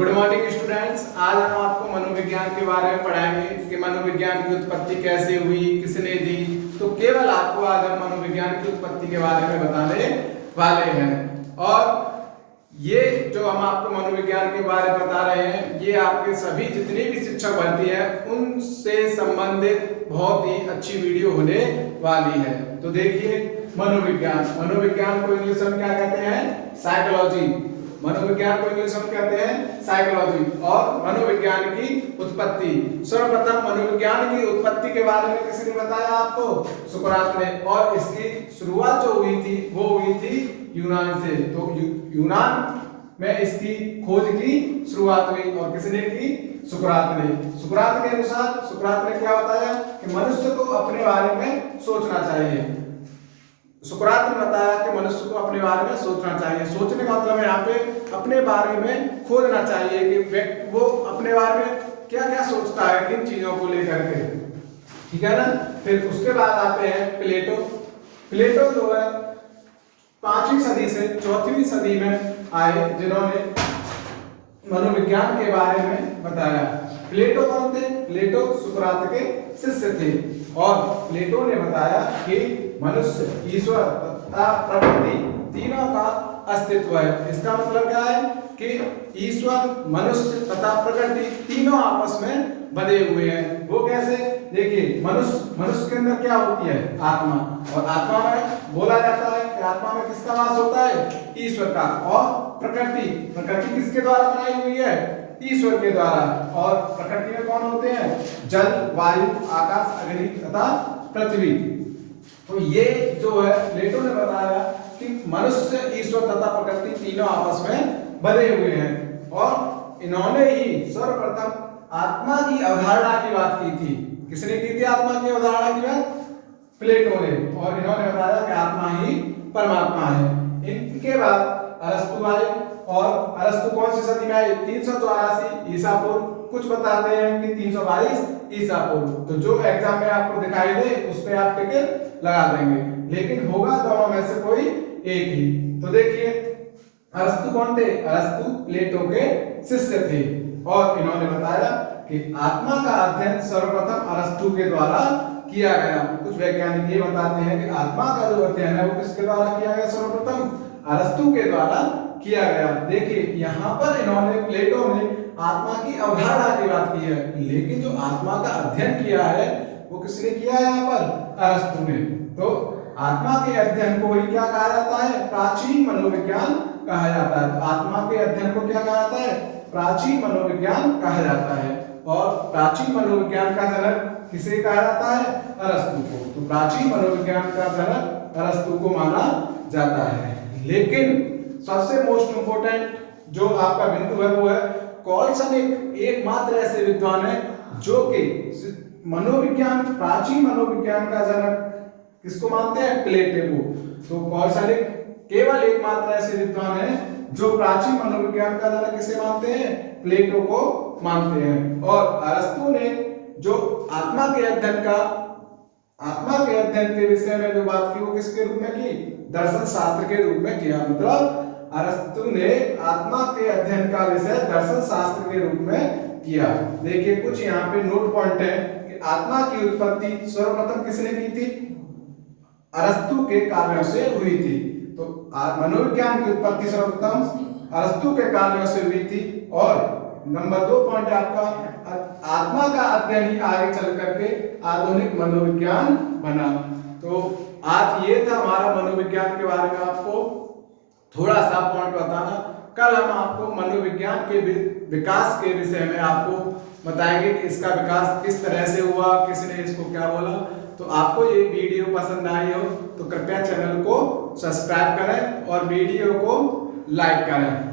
Good morning students. आज हम आपको मनोविज्ञान के बारे में पढ़ाएंगे कि मनोविज्ञान की उत्पत्ति कैसे हुई, किसने दी। तो केवल आपको आज हम मनोविज्ञान की उत्पत्ति के बारे में बताने वाले हैं। और ये जो हम आपको मनोविज्ञान के बारे में बता रहे हैं, ये आपके सभी जितनी भी शिक्षक भर्ती है उनसे संबंधित बहुत ही अच्छी वीडियो होने वाली है। तो देखिए, मनोविज्ञान को इंग्लिश में क्या कहते हैं? साइकोलॉजी। मनोविज्ञान को इंग्लिश में कहते हैं साइकोलॉजी। और मनोविज्ञान की उत्पत्ति, सर्वप्रथम मनोविज्ञान की उत्पत्ति के बारे में किसने बताया आपको? सुकरात ने। और इसकी शुरुआत जो हुई थी वो हुई थी यूनान से। तो यूनान में इसकी खोज की शुरुआत हुई और किसने की? सुकरात ने। सुकरात के अनुसार सुकरात ने क्या बताया कि मनुष्य को अपने बारे में सोचना चाहिए। सुकरात ने बताया कि मनुष्य को अपने बारे में सोचना चाहिए। सोचने का मतलब है यहाँ पे अपने बारे में खोजना चाहिए कि वो अपने बारे में क्या क्या सोचता है, किन चीजों को लेकर के, ठीक है ना। फिर उसके बाद आते हैं प्लेटो। प्लेटो जो है 5वीं सदी से 4वीं सदी में आए, जिन्होंने मनोविज्ञान के बारे में बताया। प्लेटो कौन थे? प्लेटो सुकरात के शिष्य थे। और प्लेटो ने बताया कि मनुष्य, ईश्वर तथा प्रकृति तीनों का अस्तित्व है। इसका मतलब क्या है कि ईश्वर, मनुष्य तथा प्रकृति तीनों आपस में बंधे हुए हैं। वो कैसे? देखिए, मनुष्य के अंदर क्या होती है? आत्मा। और आत्मा में बोला जाता है कि आत्मा में किसका वास होता है? ईश्वर का। और प्रकृति किसके द्वारा बनाई हुई है? ईश्वर के द्वारा। और प्रकृति में कौन होते हैं? जल, वायु, आकाश, अग्नि तथा पृथ्वी। तो ये जो है प्लेटो ने बताया कि मनुष्य, ईश्वर तथा प्रकृति तीनों आपस में बंधे हुए हैं। और इन्होंने ही सर्वप्रथम आत्मा की अवधारणा की बात की थी। किसने की थी आत्मा की अवधारणा की बात? प्लेटो ने। और इन्होंने बताया कि आत्मा ही परमात्मा है। इनके बाद अरस्तु आए। और अरस्तु कौन सी सदी में आए? 384 ईसा पूर्व। कुछ बताते हैं कि 322 ईसा पूर्व। तो जो एग्जाम में आपको दिखाई दे उस पे आप टिक लगा देंगे, लेकिन होगा दोनों में से कोई एक ही। तो देखिए, अरस्तु कौन थे? अरस्तु प्लेटो के शिष्य थे। और इन्होंने बताया कि आत्मा का अध्ययन सर्वप्रथम अरस्तु के द्वारा किया गया। कुछ वैज्ञानिक ये बताते हैं कि आत्मा का जो अध्ययन है वो किसके द्वारा किया गया? सर्वप्रथम अरस्तु के द्वारा किया गया। देखिए, यहाँ पर इन्होंने, प्लेटो ने आत्मा की अवधारणा की बात की है, लेकिन जो आत्मा का अध्ययन किया है वो किसने किया है? यहाँ पर अरस्तु ने। तो आत्मा के अध्ययन को ही क्या कहा जाता है? प्राचीन मनोविज्ञान कहा जाता है। तो आत्मा के अध्ययन को क्या कहा जाता है? प्राचीन मनोविज्ञान कहा जाता है। और प्राचीन मनोविज्ञान का जनक किसे कहा जाता है? अरस्तु को। तो प्राचीन मनोविज्ञान का जनक अरस्तु को माना जाता है। लेकिन सबसे मोस्ट इंपोर्टेंट जो आपका बिंदु है वो है कॉल्सनिक एकमात्र ऐसे विद्वान है जो कि मनोविज्ञान, प्राचीन मनोविज्ञान का जनक किसको मानते हैं? प्लेटो को। तो कॉल्सनिक केवल एकमात्र ऐसे विद्वान है जो प्राचीन मनोविज्ञान का जनक किसे मानते हैं? प्लेटो को मानते हैं। और अरस्तु ने जो आत्मा के अध्ययन के विषय में जो बात की वो किसके रूप में की? दर्शन शास्त्र के रूप में किया। मतलब अरस्तु ने आत्मा के अध्ययन का विषय दर्शन शास्त्र के रूप में किया। देखिए, कुछ यहाँ पे नोट पॉइंट है कि आत्मा की उत्पत्ति सर्वप्रथम किसने की थी? अरस्तु के कार्यों से हुई थी। तो मनोविज्ञान की उत्पत्ति सर्वप्रथम अरस्तु के कार्यों से हुई थी। और नंबर 2 पॉइंट आपका, आत्मा का अध्ययन ही आगे चल करके आधुनिक मनोविज्ञान बना। तो आज ये था हमारा मनोविज्ञान के बारे में आपको थोड़ा सा पॉइंट बताना। कल हम आपको मनोविज्ञान के विकास के विषय में आपको बताएंगे कि इसका विकास किस तरह से हुआ, किसने इसको क्या बोला। तो आपको ये वीडियो पसंद आई हो तो कृपया चैनल को सब्सक्राइब करें और वीडियो को लाइक करें।